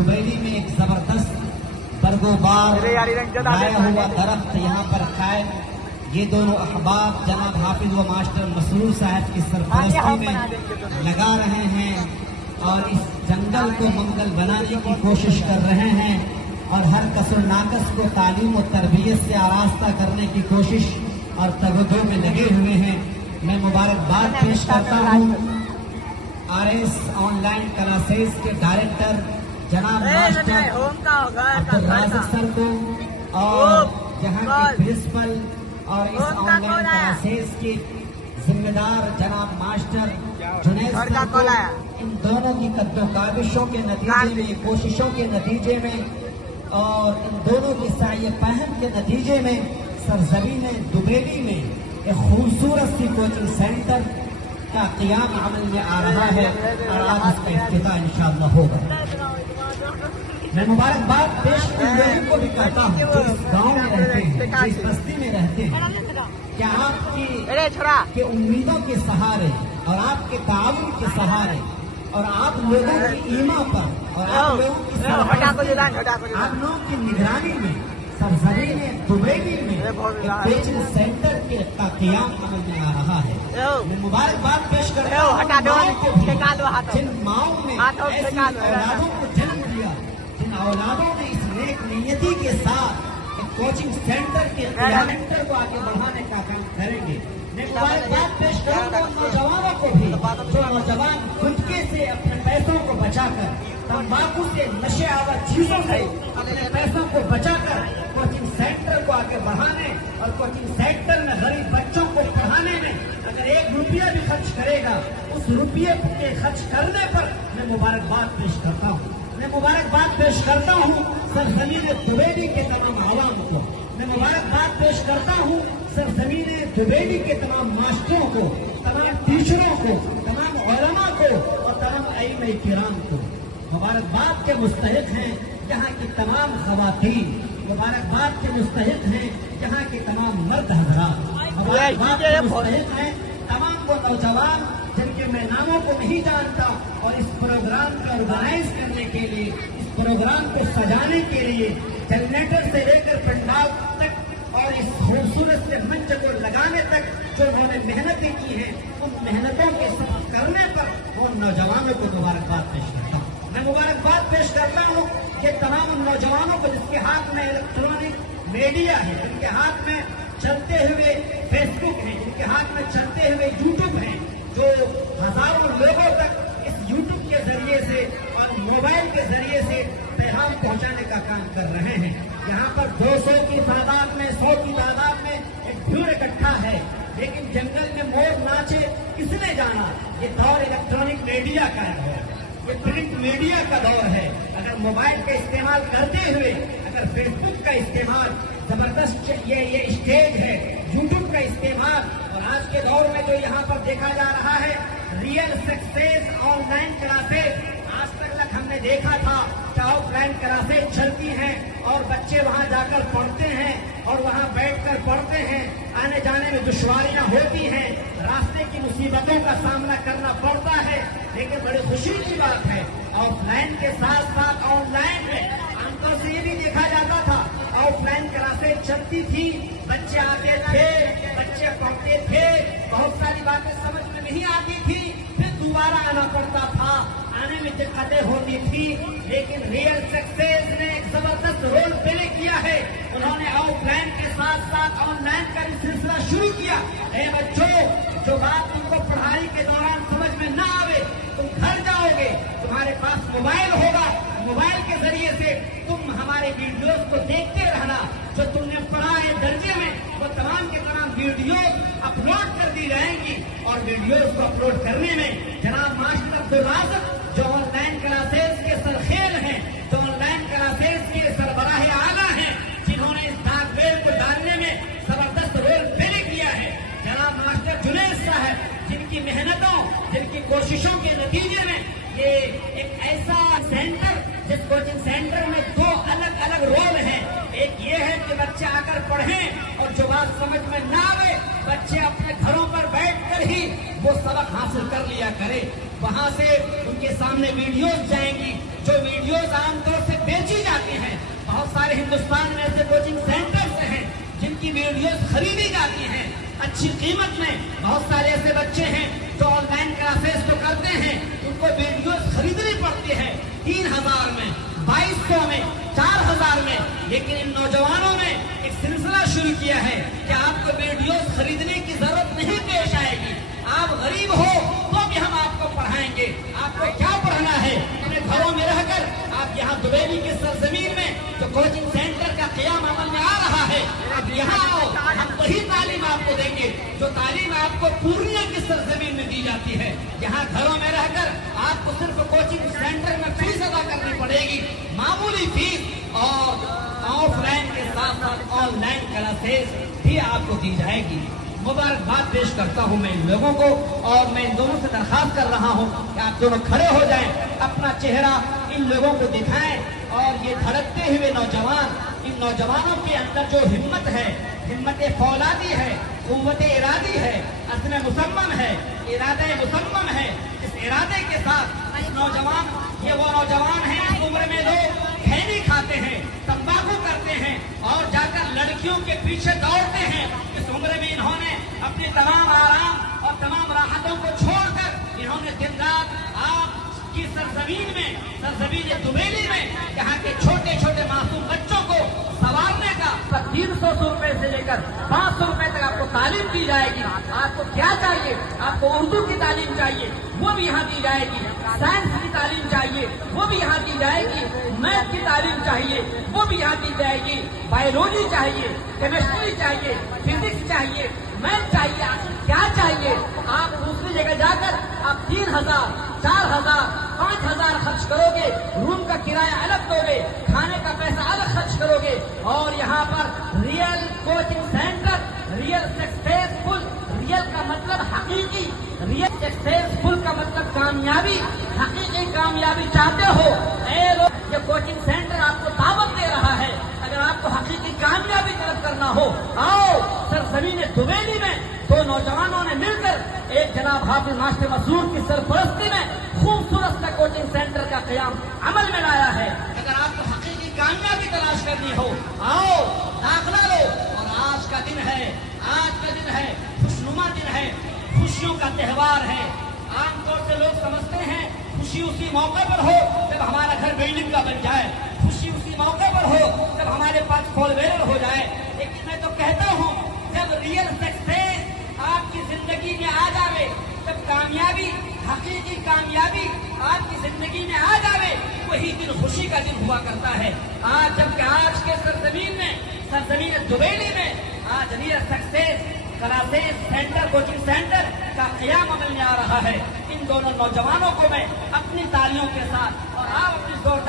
दुबैली में एक जबरदस्त बरगोबार लाया हुआ दरख्त यहाँ पर कायम, ये दोनों अहबाब जनाब हाफिज व मास्टर मसरूर साहब की सरपरस्ती में लगा रहे हैं और इस जंगल को मंगल बनाने की कोशिश कर रहे हैं और हर कसर नाकस को तालीम और तरबियत से आरास्ता करने की कोशिश और तवज्जो में लगे हुए हैं। मैं मुबारकबाद पेश करता हूँ RS ऑनलाइन क्लासेस के डायरेक्टर जनाब मास्टर अब्दुल राज़िक सर को और जहाँ के प्रिंसिपल और इस ऑनलाइन क्लासेस के जिम्मेदार जनाब मास्टर जुनैद सर को, इन दोनों की कद्दोकाबिशों के नतीजे में, कोशिशों के नतीजे में और इन दोनों की साये पहन के नतीजे में सरजमीन दुबैली में एक खूबसूरत सी कोचिंग सेंटर का क़ियाम अमल में आ रहा है और आज इसका इफ्तिताह इंशाअल्लाह होगा। मैं मुबारकबाद पेश उन लोगों को भी करता हूँ जो इस गाँव में रहते हैं, जो इस बस्ती में रहते हैं, क्या आपकी उम्मीदों के सहारे और आपके ताउन के सहारे और आप लोगों की ईमा पर और आप लोगों की निगरानी में सरजमीन दुबैली में कोचिंग सेंटर के का क़ियाम अमल में आ रहा है। मैं मुबारकबाद पेश करता हूँ जिन माओं ने ऐसी औलादों को जन्म दिया, जिन औलादों ने इस नेक नियति के साथ एक कोचिंग सेंटर के सेंटर को आगे बढ़ाने का काम करेंगे। मैं मुबारकबाद पेश करूँगा उन नौजवानों को भी जो नौजवान गुटखे से अपने पैसों को बचाकर, तंबाकू से, नशे आवर चीजों से अपने पैसों को बचाकर कोचिंग सेंटर को आगे बढ़ाने और कोचिंग सेंटर में गरीब बच्चों को पढ़ाने में अगर 1 रुपया भी खर्च करेगा, उस रुपये के खर्च करने पर मैं मुबारकबाद पेश करता हूँ। मैं मुबारकबाद पेश करता हूँ सरजमीन दुबैली के तमाम आवाम को। मैं मुबारकबाद पेश करता हूँ सरजमीन दुबैली के तमाम मास्टरों को, तमाम टीचरों को, तमाम उलमा को और तमाम आइम्मा किराम को। मुबारकबाद के मुस्तहिक हैं यहाँ की तमाम खवातीन, मुबारकबाद के मुस्तहिक हैं यहाँ के तमाम मर्द हज़रात, मुबारकबाद के मुस्तहिक हैं तमाम वो नौजवान जिनके मैं नामों को नहीं जानता और इस प्रोग्राम को ऑर्गेनाइज करने के लिए, इस प्रोग्राम को सजाने के लिए जनरेटर से लेकर पंडाल तक और इस खूबसूरत से मंच को लगाने तक जो उन्होंने मेहनतें की हैं, उन मेहनतों के सब करने पर वो नौजवानों को मुबारकबाद पेश करता हूँ। मैं मुबारकबाद पेश करता हूँ कि तमाम उन नौजवानों को जिसके हाथ में इलेक्ट्रॉनिक मीडिया है, जिनके हाथ में चलते हुए फेसबुक है, जिनके हाथ में चलते हुए यूट्यूब है, जो हजारों लोगों तक इस यूट्यूब के जरिए से और मोबाइल के जरिए से पैगाम पहुंचाने का काम कर रहे हैं। यहाँ पर 200 की तादाद में, 100 की तादाद में एक भीड़ इकट्ठा है, लेकिन जंगल में मोर नाचे किसने जाना। ये दौर इलेक्ट्रॉनिक मीडिया का है, ये प्रिंट मीडिया का दौर है। अगर मोबाइल का इस्तेमाल करते हुए अगर फेसबुक का इस्तेमाल जबरदस्त, ये स्टेज है, यूट्यूब का इस्तेमाल और आज के दौर में जो यहाँ पर देखा जा रहा है रियल सक्सेस ऑनलाइन क्लासेस। आज तक हमने देखा था कि ऑफलाइन क्लासेस चलती हैं और बच्चे वहाँ जाकर पढ़ते हैं और वहाँ बैठकर पढ़ते हैं, आने जाने में दुश्वारियाँ होती हैं, रास्ते की मुसीबतों का सामना करना पड़ता है। लेकिन बड़ी खुशी की बात है ऑफलाइन के साथ साथ ऑनलाइन में आमतौर से ये भी देखा जाता था, ऑफलाइन क्लासेस चलती थी, बच्चे आते थे, बच्चे पढ़ते थे, बहुत सारी बातें समझ में नहीं आती थी, फिर दोबारा आना पड़ता था, आने में दिक्कतें होती थी। लेकिन रियल सक्सेस ने एक जबरदस्त रोल प्ले किया है। उन्होंने ऑफलाइन के साथ साथ ऑनलाइन का भी सिलसिला शुरू किया। बच्चों, जो बात तुमको पढ़ाई के दौरान समझ में ना आवे, तुम घर जाओगे, तुम्हारे पास मोबाइल होगा, मोबाइल के जरिए से तुम हमारे वीडियोस को देखते रहना। जो तुमने पढ़ा है दर्जे में वो तमाम के तमाम वीडियोस अपलोड कर दी रहेंगी और वीडियोस को अपलोड करने में जनाब मास्टर अब्दुल राज़िक जो ऑनलाइन क्लासेस के सरखेल हैं, जो ऑनलाइन क्लासेस के सरबराह आला हैं, जिन्होंने इस दागवेल को डालने में जबरदस्त रोल प्ले किया है, जनाब मास्टर जुनैद साहब, जिनकी मेहनतों, जिनकी कोशिशों के नतीजे में ये एक ऐसा सेंटर, जिस कोचिंग सेंटर में 2 अलग अलग रोल हैं। एक ये है कि बच्चे आकर पढ़ें और जो बात समझ में ना आवे बच्चे अपने घरों पर बैठकर ही वो सबक हासिल कर लिया करें। वहां से उनके सामने वीडियोज जाएंगी, जो वीडियोज आमतौर से बेची जाती हैं। बहुत सारे हिंदुस्तान में ऐसे कोचिंग सेंटर्स हैं जिनकी वीडियोज खरीदी जाती हैं अच्छी कीमत में। बहुत सारे ऐसे बच्चे हैं जो ऑनलाइन क्लासेस तो करते हैं, उनको वीडियोज खरीदनी पड़ती है 3000 में, 2200 में, 4000 में। लेकिन इन नौजवानों ने एक सिलसिला शुरू किया है कि आपको वीडियोज खरीदने की जरूरत नहीं पेश आएगी। आप गरीब हो तो भी हम आपको पढ़ाएंगे। आपको क्या पढ़ना है? अपने घरों में रहकर आप यहाँ दुबेली की सरजमीन में जो कोचिंग सेंटर का क़याम अमल में आ रहा है, आप यहाँ आओ, हम वही तालीम आपको देंगे जो तालीम आपको पूर्णिया की सरजमीन में दी जाती है। यहाँ घरों में रहकर आपको सिर्फ कोचिंग सेंटर में फीस अदा करनी पड़ेगी, मामूली फीस, और ऑफलाइन के साथ साथ ऑनलाइन क्लासेस भी आपको दी जाएगी। मुबारकबाद पेश करता हूं मैं इन लोगों को, और मैं इन दोनों से दरखास्त कर रहा हूं कि आप दोनों खड़े हो जाएं, अपना चेहरा इन लोगों को दिखाएं। और ये धड़कते हुए नौजवान, इन नौजवानों के अंदर जो हिम्मत है, हिम्मत फौलादी है, कुव्वत इरादी है, अज़्म मुसम्मम है, इरादा मुसम्मम है। इस इरादे के साथ इस नौजवान, ये वो नौजवान है इस उम्र में लोग खैनी खाते हैं, तंबाकू करते हैं और जाकर लड़कियों के पीछे दौड़ते हैं। इस उम्र में इन्होंने अपने तमाम आराम और तमाम राहतों को छोड़कर इन्होंने दिन रात आपकी सरजमीन में, सरजमीन दुबेली में, यहाँ के छोटे छोटे मासूम बच्चों को संवारने का 300 रुपए से लेकर 500 रुपए तक आपको तालीम दी जाएगी। आपको क्या चाहिए? आपको उर्दू की तालीम चाहिए, वो भी यहाँ दी जाएगी। साइंस की तालीम चाहिए, वो भी यहाँ दी जाएगी। मैथ की तालीम चाहिए, वो भी यहाँ दी जाएगी। बायोलॉजी चाहिए, केमिस्ट्री चाहिए, फिजिक्स चाहिए, मैथ चाहिए, क्या चाहिए? आप दूसरी जगह जाकर आप 3000, 4000, 5000 खर्च करोगे, रूम का किराया अलग दोगे, खाने का पैसा अलग खर्च करोगे। और यहाँ पर real coaching centre, real successful, real का मतलब हकीकी, रियल सक्सेसफुल का मतलब कामयाबी, हकीकी कामयाबी चाहते हो ए लोग, ये कोचिंग सेंटर आपको दावत दे रहा है। अगर आपको हकीकी कामयाबी तलब करना हो, आओ सरजमीन दुबेली में दो नौजवानों ने मिलकर एक जनाब हाफिज मास्टर मसरूर की सरपरस्ती में खूबसूरत सा कोचिंग सेंटर का क़याम अमल में लाया है। अगर आपको हकीकी कामयाबी तलाश करनी हो, आओ दाखिला लो। और आज का दिन है, आज का दिन है खुशनुमा दिन है, खुशियों का त्यौहार है। आमतौर से लोग समझते हैं खुशी उसी मौके पर हो जब हमारा घर बिल्डिंग का बन जाए, खुशी उसी मौके पर हो जब हमारे पास फोर व्हीलर हो जाए। लेकिन मैं तो कहता हूँ जब रियल सक्सेस आपकी जिंदगी में आ जावे, जब कामयाबी, हकीकी कामयाबी आपकी जिंदगी में आ जावे, वही दिन खुशी का दिन हुआ करता है। आज जबकि आज के सरजमीन में, सरजमीन दुबेली में आज real success classes centre, coaching centre का क़याम अमल में आ रहा है। इन दोनों नौजवानों को मैं अपनी तालियों के साथ और आप अपनी जोर